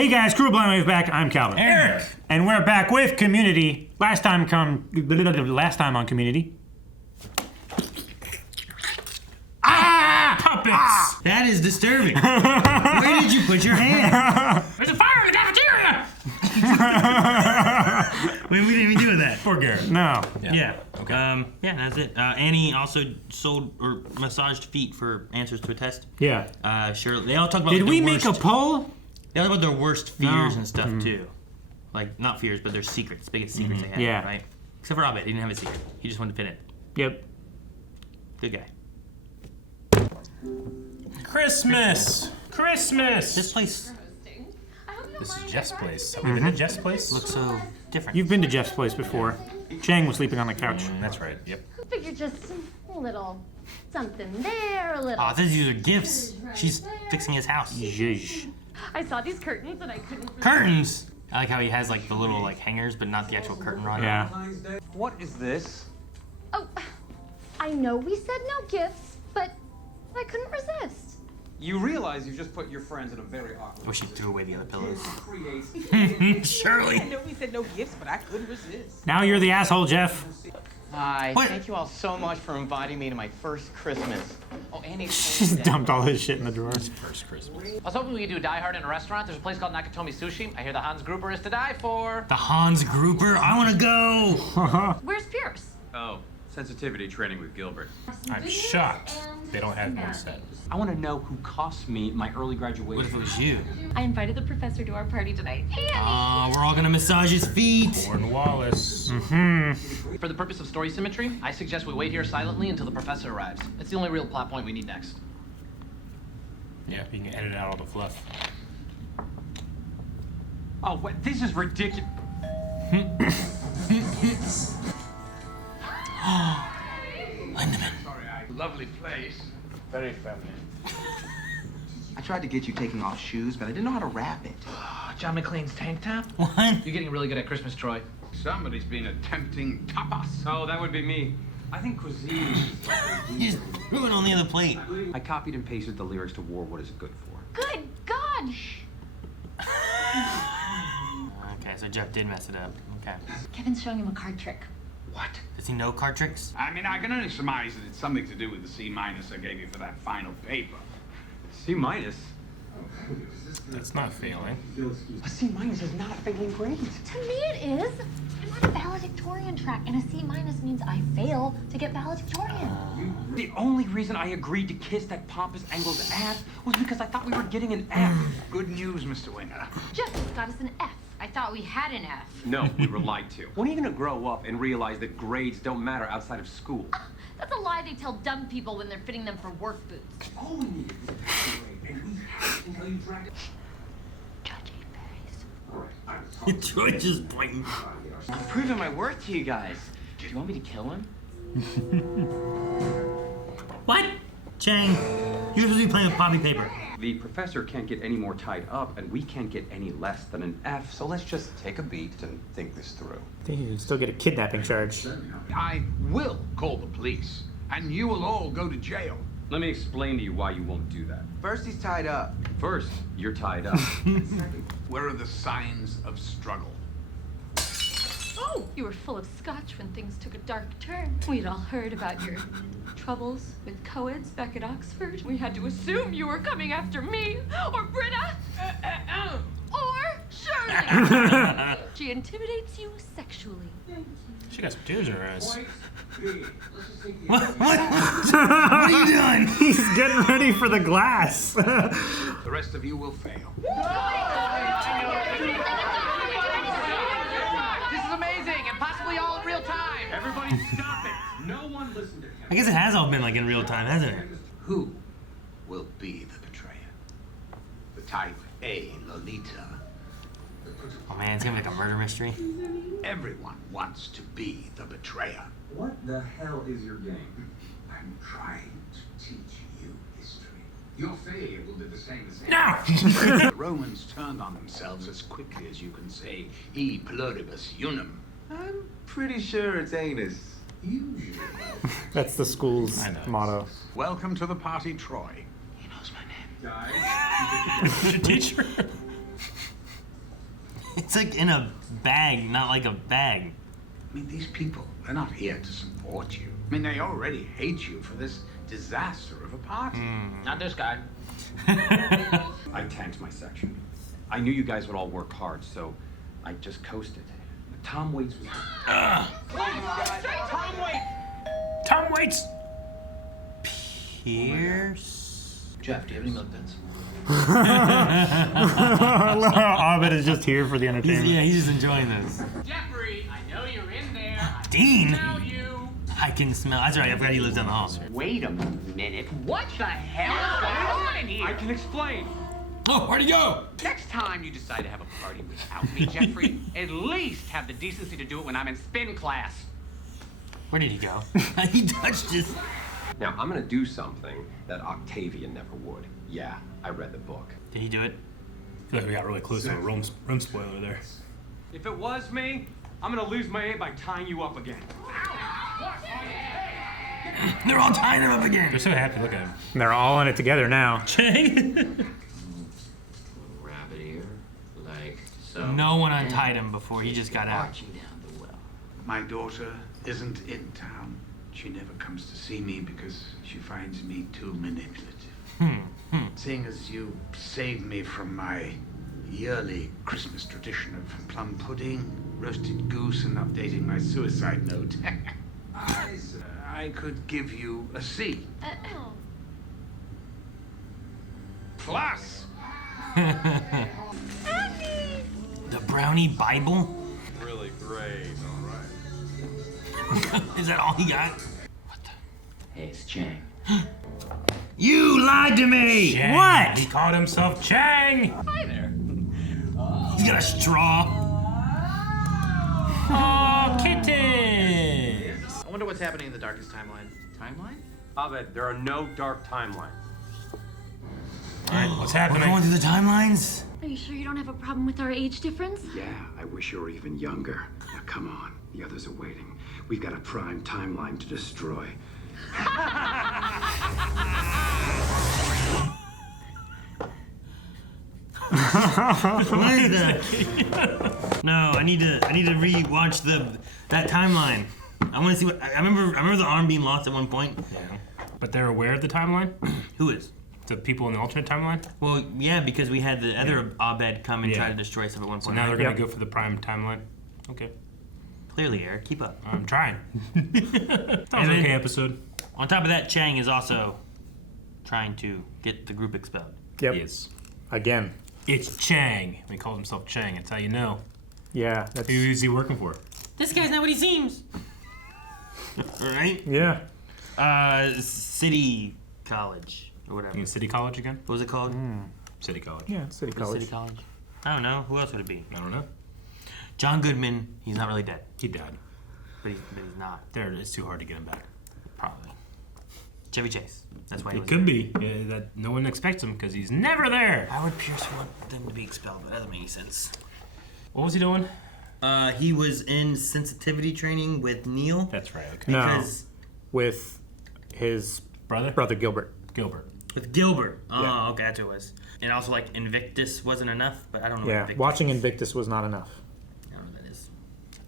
Hey guys, Crew Blind Wave back. I'm Calvin. Eric. And we're back with Community. Last time on Community. Puppets! That is disturbing. Where did you put your hand? There's a fire in the cafeteria! Wait, we didn't even do that. Poor Garrett. No. Yeah. Okay. Yeah, that's it. Annie also sold or massaged feet for answers to a test. Yeah. Sure. They all talk about Did their we worst, make a poll? They talk about their worst fears and stuff Mm-hmm. too. Like, not fears, but their secrets. Biggest secrets they have. Yeah. Right? Except for Abed. He didn't have a secret. He just wanted to fit in. Yep. Good guy. Christmas! This place This is Jeff's place. Have we been to Jeff's place? looks so different. You've been to Jeff's place before. Chang was sleeping on the couch. That's right, yep. I figured just a little something there, a little. Aw, these are gifts. She's fixing his house. Zhuzh. I saw these curtains and I couldn't. Curtains! I like how he has like the little like hangers, but not the actual curtain rod. Yeah. What is this? Oh, I know we said no gifts, but I couldn't resist. You realize you just put your friends in a very awkward Wish he threw away the other pillows. create. Surely. I know we said no gifts, but I couldn't resist. Now you're the asshole, Jeff. Hi, What? thank you all so much for inviting me to my first Christmas. Oh, Annie, She's dumped all his shit in the drawers. First Christmas. I was hoping we could do Die Hard in a restaurant. There's a place called Nakatomi Sushi. I hear the Hans Gruber is to die for. The Hans Gruber? I wanna go! Where's Pierce? Oh, sensitivity training with Gilbert. I'm shocked they don't have one set. I want to know who cost me my early What if it graduation. was you? I invited the professor to our party tonight. Aw, we're all gonna massage his feet. Cornwallis. For the purpose of story symmetry, I suggest we wait here silently until the professor arrives. It's the only real plot point we need next. Yeah, you can edit out all the fluff. Oh, what? This is ridiculous. Lindemann. Lovely place. Very feminine. I tried to get you taking off shoes, but I didn't know how to wrap it. John McClane's tank top? What? You're getting really good at Christmas, Troy. Somebody's been attempting tapas. Oh, that would be me. I think cuisine. You just threw it on the other plate. I copied and pasted the lyrics to War. What is it good for? Good God! Okay, so Jeff did mess it up. Okay. Kevin's showing him a card trick. What? Does he know card tricks? I mean, I can only surmise that it's something to do with the C- I gave you for that final paper. C minus. That's not failing. A C minus is not a failing grade. To me it is. I'm on a valedictorian track, and a C minus means I fail to get valedictorian. The only reason I agreed to kiss that pompous Anglo's ass was because I thought we were getting an F. Good news, Mr. Winger. Jeff got us an F. I thought we had an F. No, we were lied to. When are you gonna grow up and realize that grades don't matter outside of school? That's a lie they tell dumb people when they're fitting them for work boots. All we needed was a grade, and we had it until you dragged it. Judge Berries. Troy just pointing. I'm proving my worth to you guys. Do you want me to kill him? What? Chang, you're supposed to be playing with poppy paper. The professor can't get any more tied up, and we can't get any less than an F, so let's just take a beat and think this through. I think you can still get a kidnapping charge. I will call the police, and you will all go to jail. Let me explain to you why you won't do that. First, he's tied up. First, you're tied up. Where are the signs of struggle? Oh, you were full of scotch when things took a dark turn. We'd all heard about your troubles with co-eds back at Oxford. We had to assume you were coming after me, or Britta, or Shirley. She intimidates you sexually. She got some tears in her eyes. What? What are you doing? He's getting ready for the glass. The rest of you will fail. This is amazing, and possibly all in real time. Everybody stop it! No one listen to him. I guess it has all been like in real time, hasn't it? Who will be the betrayer? The type A Lolita. Oh man, it's gonna be like a murder mystery. Everyone wants to be the betrayer. What the hell is your game? I'm trying to teach you history. Your failure will do the same as No! The Romans turned on themselves as quickly as you can say, e pluribus unum. I'm pretty sure it's anus. Usually. That's the school's I know. motto. Welcome to the party, Troy. He knows my name. Your teacher? It's like in a bag, not like a bag. I mean, these people, they're not here to support you. I mean, they already hate you for this disaster of a party. Not this guy. I tanked my section. I knew you guys would all work hard, so I just coasted. Tom Waits was... Tom Waits! Pierce? Jeff, do you have any milk duds? Abed is just here for the entertainment. He's just enjoying this. Jeffrey, I know you're in there. Dean! You. I can smell. That's right, I forgot he lives down the hall. Wait a minute. What the hell is going on in here? I can explain. Oh, where'd he go? Next time you decide to have a party without me, Jeffrey, at least have the decency to do it when I'm in spin class. Where did he go? He touched his... Now, I'm gonna do something that Octavian never would. Yeah, I read the book. Did he do it? I feel like we got really close to a room spoiler there. If it was me, I'm gonna lose my A by tying you up again. They're all tying him up again. They're so happy. Look at him. They're all in it together now. Chang. Rabbit ear, like so. No one untied him before. He just got out. Marching down the well. My daughter isn't in town. She never comes to see me because she finds me too manipulative. Seeing as you saved me from my yearly Christmas tradition of plum pudding, roasted goose, and updating my suicide note, I could give you a C. Plus. The Brownie Bible? Really great, all right. Is that all he got? Hey, it's Chang. You lied to me! Chang. What? He called himself Chang! Hi there. He's got a straw. Oh, kittens! I wonder what's happening in the darkest timeline. Timeline? Abed, there are no dark timelines. All right, what's We're happening? going through the timelines? Are you sure you don't have a problem with our age difference? Yeah, I wish you were even younger. Now, come on. The others are waiting. We've got a prime timeline to destroy. What is that? No, I need to re-watch that timeline. I want to see what I remember the arm being lost at one point. Yeah. But they're aware of the timeline? Who is? The people in the alternate timeline? Well, yeah, because we had the other Abed come and try to destroy stuff at one So point. now they're right? gonna go for the prime timeline? Okay. Clearly, Eric, keep up. I'm trying. That was an okay episode. On top of that, Chang is also trying to get the group expelled. Yep. Yes. Again. It's Chang. He calls himself Chang. That's how you know. Yeah. That's, Who is he working for? This guy's not what he seems. Right? yeah. City College or whatever. In City College again? What was it called? City College. Yeah. City College. City College. I don't know. Who else would it be? I don't know. John Goodman. He's not really dead, He died. but he's not. There, it's too hard to get him back. Probably. Chevy Chase. That's why he It was could there. be that no one expects him because he's never there. Why would Pierce want them to be expelled? That doesn't make any sense. What was he doing? He was in sensitivity training with Neil. That's right. Okay. No. Because With his Brother? brother Gilbert. Gilbert. with Gilbert. Oh, Yeah. okay, that's who it was. And also, like, Invictus wasn't enough, but I don't know what Yeah. Invictus Watching is. Invictus was not enough. I don't know what that is.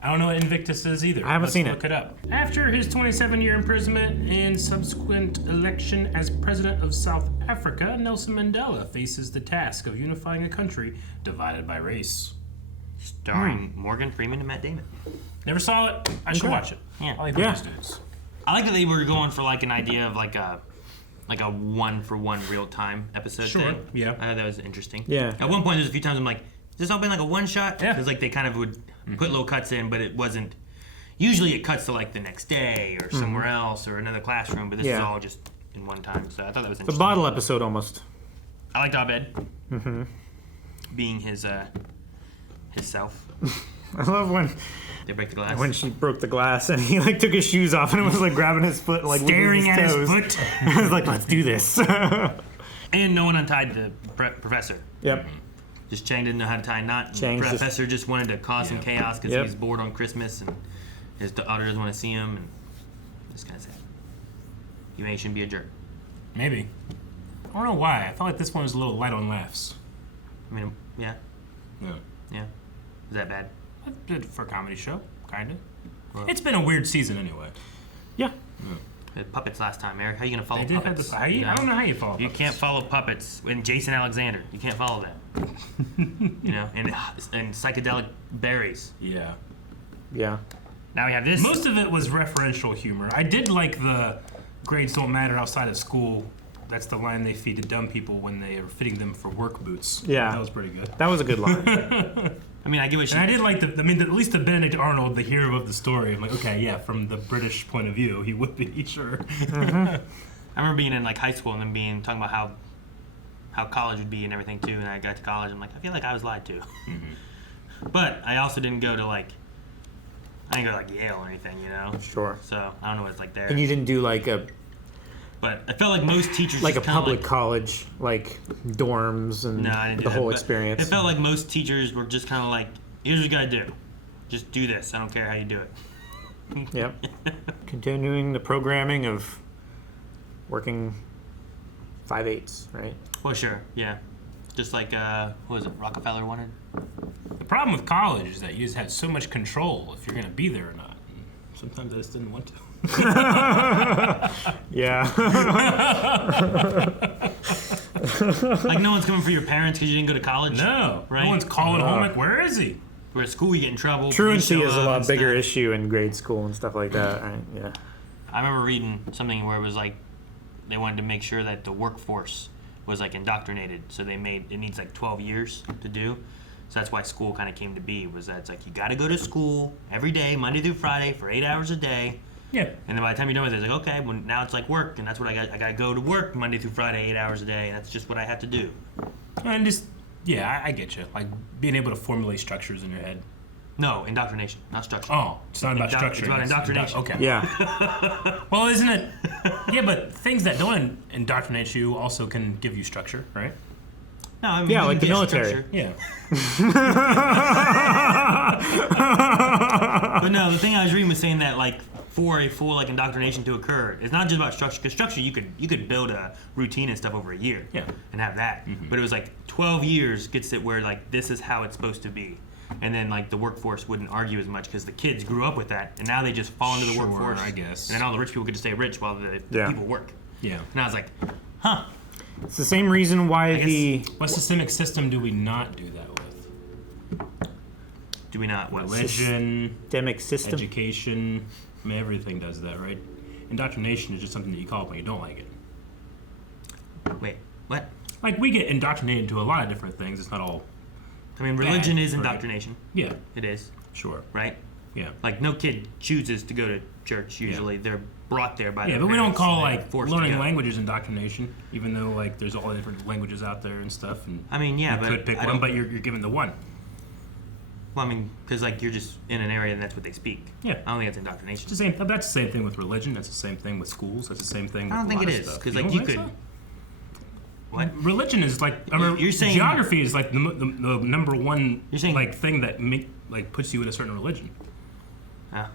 I don't know what Invictus is either. I haven't Let's seen it. look it up. After his 27-year imprisonment and subsequent election as president of South Africa, Nelson Mandela faces the task of unifying a country divided by race. Starring Morgan Freeman and Matt Damon. Never saw it. I should Okay. watch it. Yeah. I'll leave Yeah. those dudes. I like that they were going for, like, an idea of, like a one-for-one real-time episode Sure, thing. yeah. I thought that was interesting. Yeah. At one point, there's a few times I'm like, is this all been like a one-shot? Yeah. Because, like, they kind of would put little cuts in, but it wasn't. Usually it cuts to, like, the next day or somewhere else or another classroom, but this is Yeah. all just in one time. So I thought that was The interesting. bottle episode almost. I liked Abed. Being his self. I love when They break the glass. when she broke the glass and he like took his shoes off and it was like grabbing his foot, like Staring wiggling at his toes. foot. I was like, let's do this. And no one untied the professor. Yep. Just Chang didn't know how to tie a knot. And the Chang's just- professor just wanted to cause some chaos because Yep. he's bored on Christmas and his daughter doesn't want to see him. And it's kind of sad. You may shouldn't be a jerk. Maybe. I don't know why. I felt like this one was a little light on laughs. I mean, yeah, No. yeah. Is that bad? For a comedy show, kinda. It's been a weird season anyway. Yeah. We had puppets last time, Eric. How are you gonna follow They did have puppets? I don't know how you follow You puppets. can't follow puppets. And Jason Alexander, you can't follow them. You know, and psychedelic berries. Yeah. Yeah. Now we have this. Most of it was referential humor. I did like the grades don't matter outside of school. That's the line they feed to dumb people when they are fitting them for work boots. Yeah. That was pretty good. That was a good line. I mean, I get what she. And I did like at least the Benedict Arnold, the hero of the story. I'm like, okay, yeah, from the British point of view, he would be, sure. I remember being in like high school and then talking about how college would be and everything too. And I got to college, I'm like, I feel like I was lied to. But I also didn't go to like Yale or anything, you know. Sure. So I don't know what it's like there. And you didn't do like a I felt like most teachers like a just kinda public college, like dorms and No, I didn't do the that, whole but experience. It felt like most teachers were just kind of like, here's what you gotta do. Just do this. I don't care how you do it. Yep. Continuing the programming of working 5/8, right? Well, sure, yeah. Just like, what was it, Rockefeller wanted? The problem with college is that you just have so much control if you're going to be there or not. Sometimes I just didn't want to. Yeah. Like no one's coming for your parents because you didn't go to college? No. Right? No one's calling home like, where is he? Where at school you get in trouble. Truancy you is show a up lot and bigger stuff. issue in grade school and stuff like that, right? Yeah. I remember reading something where it was like they wanted to make sure that the workforce was like indoctrinated, so they made it needs like 12 years to do. So that's why school kind of came to be, was that it's like you got to go to school every day, Monday through Friday, for 8 hours a day. Yeah. And then by the time you're done with it, it's like, okay, well now it's like work, and that's what I got to go to work Monday through Friday, 8 hours a day. And that's just what I have to do. And just, yeah, I get you. Like being able to formulate structures in your head. No, indoctrination, not structure. Oh, it's not about structure. It's about indoctrination. Okay. Yeah. Well, isn't it? Yeah, but things that don't indoctrinate you also can give you structure, right? No, I mean, Yeah, you like can the get military. structure. Yeah. But no, the thing I was reading was saying that like for a full like indoctrination to occur, it's not just about structure. Because structure, you could build a routine and stuff over a year, Yeah. and have that. But it was like 12 years gets it where like this is how it's supposed to be, and then like the workforce wouldn't argue as much because the kids grew up with that, and now they just fall into the Sure, workforce. I guess. And then all the rich people get to stay rich while the Yeah. people work. Yeah. And I was like, huh. It's the same reason why guess- the What systemic system do we not do that with? Do we not? What? Religion, systemic system. education. I mean, everything does that, right? Indoctrination is just something that you call it when you don't like it. Wait, what? Like, we get indoctrinated into a lot of different things. It's not all, I mean, religion is right. indoctrination. yeah, It is, sure, right? yeah. Like no kid chooses to go to church. Usually, they're brought there by. Yeah, their but we don't parents, call, and they're like, forced to learning go. languages indoctrination, even though, like, there's all the different languages out there and stuff, and I mean, yeah, you but could pick I one, don't- but you're given the one. Well, I mean, because like you're just in an area and that's what they speak. Yeah. I don't think that's indoctrination. It's the same. That's the same thing with religion. That's the same thing with schools. That's the same thing with I don't a think lot it of is stuff. because You like don't you think could. so? What? Religion is like, I mean, You're saying- geography is like the number one You're saying- like thing that puts you in a certain religion. No,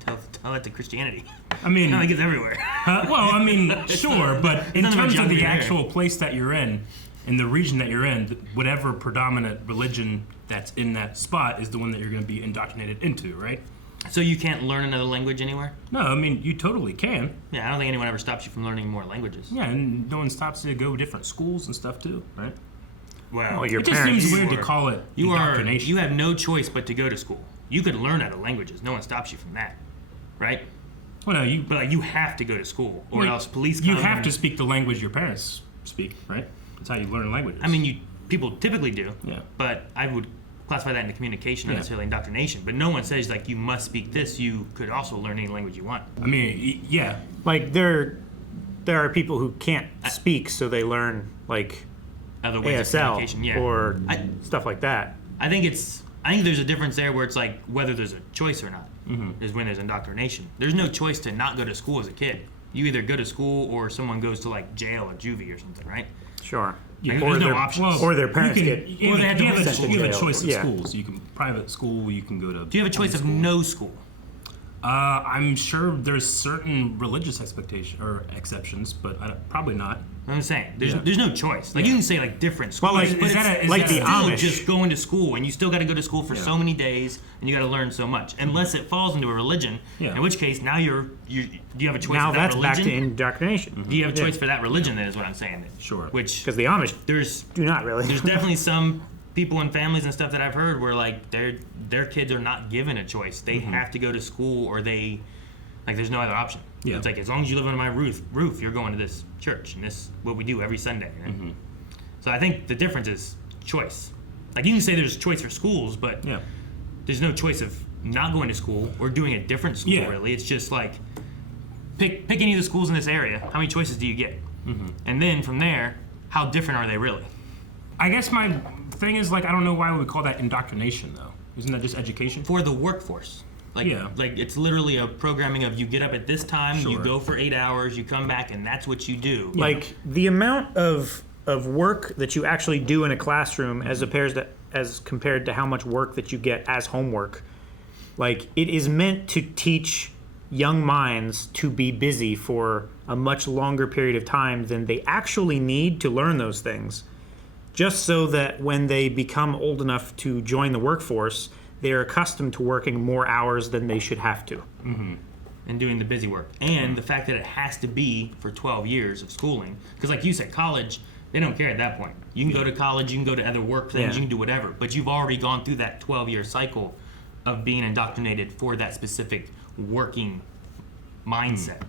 tell that to Christianity. I mean, I think it's everywhere. well, I mean, sure, but in not about terms of the geography there. actual place that you're in the region that you're in, whatever predominant religion that's in that spot is the one that you're going to be indoctrinated into, right? So you can't learn another language anywhere? No, I mean, you totally can. Yeah, I don't think anyone ever stops you from learning more languages. Yeah, and no one stops you to go to different schools and stuff too, right? Well, your It just parents- seems weird You to are- call it you indoctrination. you have no choice but to go to school. You could learn other languages. No one stops you from that, right? Well, no, you But like you have to go to school, or Well, else police. You come have and- to speak the language your parents speak, right? That's how you learn languages. I mean, people typically do. Yeah. But I would classify that into communication, not Yeah. necessarily indoctrination. But no one says like you must speak this. You could also learn any language you want. I mean, yeah, Like there are people who can't speak, so they learn like Other ways of ASL communication, yeah. or I- stuff like that. I think there's a difference there where it's like whether there's a choice or not is when there's indoctrination. There's no choice to not go to school as a kid. You either go to school or someone goes to like jail or juvie or something, right? Sure. Like, or there's no their, options. or their parents get. You they have to have homeschool. a jail. choice of Yeah. schools. You can private school. You can go to. Do you have a choice of no school? I'm sure there's certain religious expectation or exceptions, but probably not. I'm saying there's no choice. Like you can say like different schools, Well, like, but is like the still Amish. just going to school, and you still got to go to school for so many days, and you got to learn so much. Unless it falls into a religion, in which case now you do you have a choice? Now for that that's religion? back to indoctrination. Do you have a choice for that religion? Then is what I'm saying. Sure. Which Because the Amish there's do not really. there's definitely some people and families and stuff that I've heard where like their kids are not given a choice. They have to go to school, or they like there's no other option. Yeah. It's like as long as you live under my roof, you're going to this church, and this is what we do every Sunday. So I think the difference is choice. Like you can say there's choice for schools, but there's no choice of not going to school or doing a different school. Really, it's just like pick any of the schools in this area. How many choices do you get? And then from there, how different are they really? I guess my thing is like I don't know why we would call that indoctrination though. Isn't that just education For the workforce. Like, like it's literally a programming of you get up at this time, you go for 8 hours, you come back, and that's what you do. Like the amount of work that you actually do in a classroom as compared to how much work that you get as homework. Like it is meant to teach young minds to be busy for a much longer period of time than they actually need to learn those things. Just so that when they become old enough to join the workforce, they're accustomed to working more hours than they should have to. And doing the busy work. And the fact that it has to be for 12 years of schooling. Because like you said, college, they don't care at that point. You can go to college, you can go to other work things, you can do whatever. But you've already gone through that 12-year cycle of being indoctrinated for that specific working mindset.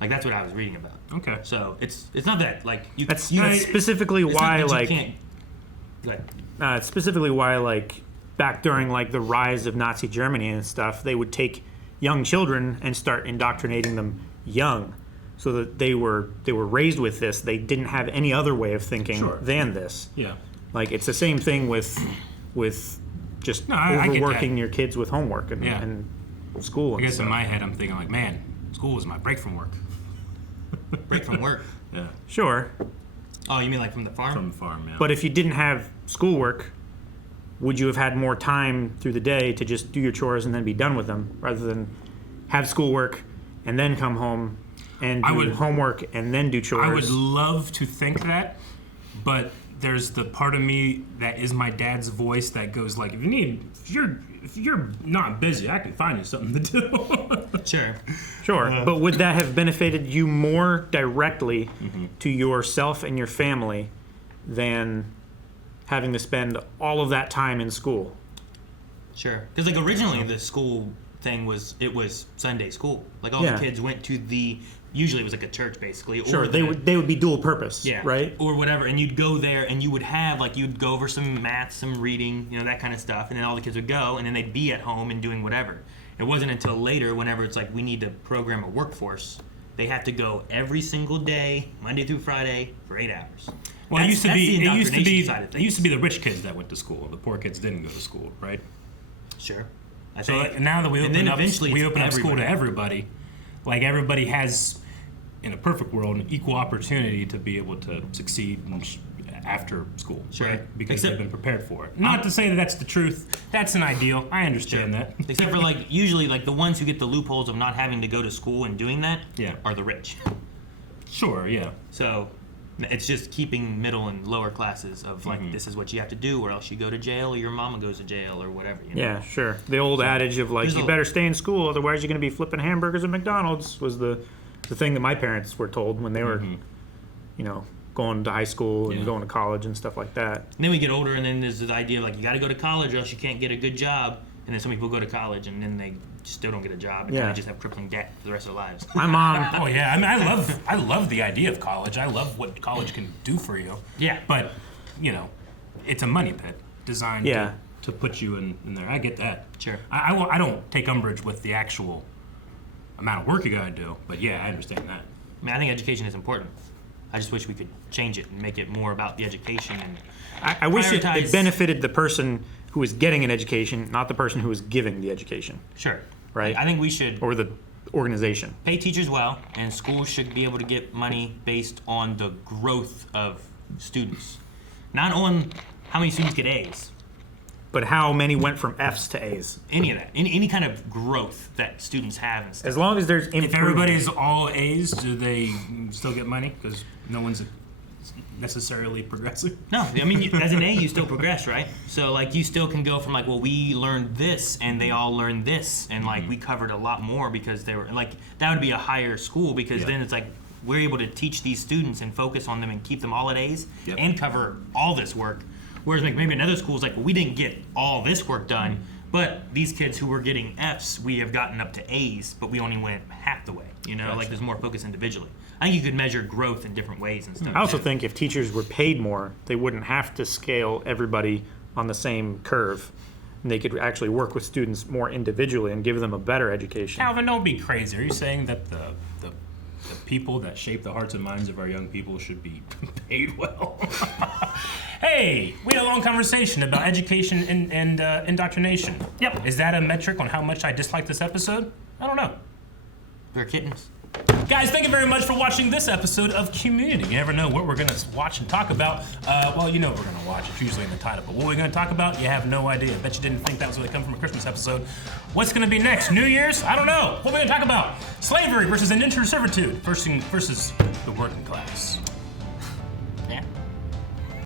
Like that's what I was reading about. Okay. So it's not that like you. That's specifically why like. Go ahead. Specifically why like back during like the rise of Nazi Germany and stuff, they would take young children and start indoctrinating them young, so that they were raised with this. They didn't have any other way of thinking than this. Yeah. Like it's the same thing with just overworking your kids with homework and school. I guess in my head I'm thinking like, man, school is my break from work. Break from work. Yeah. Sure. Oh, you mean like from the farm? From the farm, yeah. But if you didn't have schoolwork, would you have had more time through the day to just do your chores and then be done with them, rather than have schoolwork and then come home and do homework and then do chores? I would love to think that, but there's the part of me that is my dad's voice that goes like, if you're not busy, I can find you something to do. Sure. But would that have benefited you more directly to yourself and your family than having to spend all of that time in school? Sure. Because like originally the school thing was Sunday school. Like all the kids went to usually it was like a church basically. Sure, or they would be dual purpose, right? Or whatever, and you'd go there and you would have like you'd go over some math, some reading, that kind of stuff, and then all the kids would go and then they'd be at home and doing whatever. It wasn't until later, whenever it's like we need to program a workforce, they have to go every single day, Monday through Friday, for 8 hours. Well, it used to be the rich kids that went to school. The poor kids didn't go to school, right? Sure. Now that we open up school to everybody, like everybody has, in a perfect world, an equal opportunity to be able to succeed after school, right? Because they've been prepared for it. Not to say that that's the truth. That's an ideal. I understand that. Except for like usually like the ones who get the loopholes of not having to go to school and doing that are the rich. Sure, yeah. So it's just keeping middle and lower classes of like this is what you have to do, or else you go to jail, or your mama goes to jail, or whatever. Yeah, sure. The old adage of like you better stay in school, otherwise you're going to be flipping hamburgers at McDonald's was the thing that my parents were told when they were, going to high school and going to college and stuff like that. And then we get older, and then there's the idea of like you got to go to college, or else you can't get a good job. And then some people go to college, and then they still don't get a job, and then they just have crippling debt for the rest of their lives. My mom. Oh yeah, I mean, I love the idea of college. I love what college can do for you. Yeah. But it's a money pit designed to put you in there. I get that. Sure. I don't take umbrage with the actual amount of work you gotta do, but yeah, I understand that. I mean, I think education is important. I just wish we could change it and make it more about the education and I wish it benefited the person who is getting an education, not the person who is giving the education. Sure. Right? I think we should... Or the organization. Pay teachers well, and schools should be able to get money based on the growth of students. Not on how many students get A's. but how many went from Fs to As? Any of that, any kind of growth that students have and stuff. As long as there's improvement. If everybody's all A's, do they still get money? Because no one's necessarily progressing. No, I mean, as an A, you still progress, right? So, like, you still can go from, like, well, we learned this, and they all learned this, and, like, we covered a lot more because they were, like, that would be a higher school because then it's, like, we're able to teach these students and focus on them and keep them all at A's and cover all this work. Whereas, like, maybe another school is like, well, we didn't get all this work done, but these kids who were getting F's, we have gotten up to A's, but we only went half the way, you know? Like, there's more focus individually. I think you could measure growth in different ways and stuff. I also think if teachers were paid more, they wouldn't have to scale everybody on the same curve. And they could actually work with students more individually and give them a better education. Calvin, don't be crazy. Are you saying that the people that shape the hearts and minds of our young people should be paid well? Hey, we had a long conversation about education and indoctrination. Yep. Is that a metric on how much I dislike this episode? I don't know. They're kittens. Guys, thank you very much for watching this episode of Community. You never know what we're going to watch and talk about. Well, you know what we're going to watch. It's usually in the title. But what we're going to talk about, you have no idea. Bet you didn't think that was going to come from a Christmas episode. What's going to be next? New Year's? I don't know. What are we going to talk about? Slavery versus indentured servitude versus the working class.